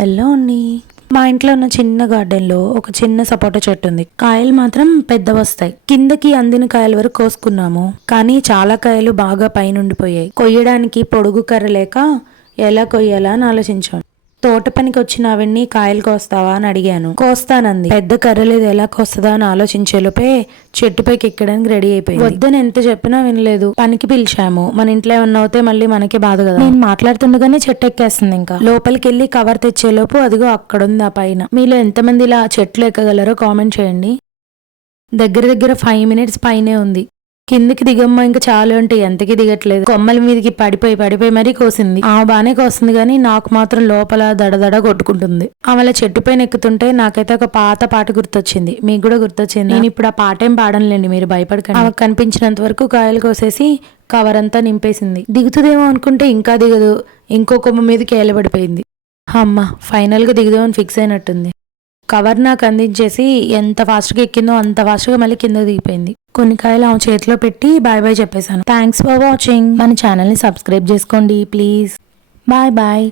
Hello అండి. మా ఇంట్లో ఉన్న చిన్న గార్డెన్లో ఒక చిన్న సపోటా చెట్టు ఉంది. కాయలు మాత్రం పెద్ద వస్తాయి. కిందకి అందిన కాయల వరకు కోసుకున్నాము. కానీ చాలా కాయలు బాగా పైనుండిపోయాయి. కొయ్యడానికి పొడుగు కర్ర లేక ఎలా కొయ్యాలా అని ఆలోచించాం. తోట పనికి వచ్చిన అవన్నీ కాయలు కోస్తావా అని అడిగాను. కోస్తానంది. పెద్ద కర్ర లేదు ఎలా కోస్తుందా అని ఆలోచించేలోపే చెట్టుపైకి ఎక్కడానికి రెడీ అయిపోయింది. వద్దని ఎంత చెప్పినా వినలేదు. పనికి పిలిచాము. మన ఇంట్లో ఏమన్నా అవుతే మళ్ళీ మనకే బాధ కదా. నేను మాట్లాడుతుండగానే చెట్టు ఎక్కేస్తుంది ఇంకా. లోపలికి వెళ్ళి కవర్ తెచ్చేలోపు అదిగో అక్కడ ఉంది ఆ పైన. మీలో ఎంతమంది ఇలా చెట్లు ఎక్కగలరో కామెంట్ చేయండి. దగ్గర దగ్గర ఫైవ్ మినిట్స్ పైనే ఉంది. కిందికి దిగమ్మ ఇంకా చాలు అంటే ఎంతకి దిగట్లేదు. కొమ్మల మీదకి పడిపోయి పడిపోయి మరీ కోసింది. ఆమె బానే కోస్తుంది కానీ నాకు మాత్రం లోపల దడదడ కొట్టుకుంటుంది. ఆమె అలా చెట్టు పైన ఎక్కుతుంటే నాకైతే ఒక పాత పాట గుర్తొచ్చింది. మీకు కూడా గుర్తొచ్చింది? నేను ఇప్పుడు ఆ పాట ఏం పాడనులేండి మీరు భయపడకండి. ఆమె కనిపించినంత వరకు కాయలు కోసేసి కవర్ అంతా నింపేసింది. దిగుతుందేమో అనుకుంటే ఇంకా దిగదు. ఇంకో కొమ్మ మీదకి ఏలబడిపోయింది. అమ్మ ఫైనల్గా దిగుదామని ఫిక్స్ అయినట్టుంది. కవర్ నాకు అందించేసి ఎంత ఫాస్ట్గా ఎక్కిందో అంత ఫాస్ట్గా మళ్ళీ కింద దిగిపోయింది. కొన్ని కాయలు ఆమె చేతిలో పెట్టి బాయ్ బాయ్ చెప్పేశాను. థ్యాంక్స్ ఫర్ వాచింగ్ మన ఛానల్ని సబ్స్క్రైబ్ చేసుకోండి ప్లీజ్ బాయ్ బాయ్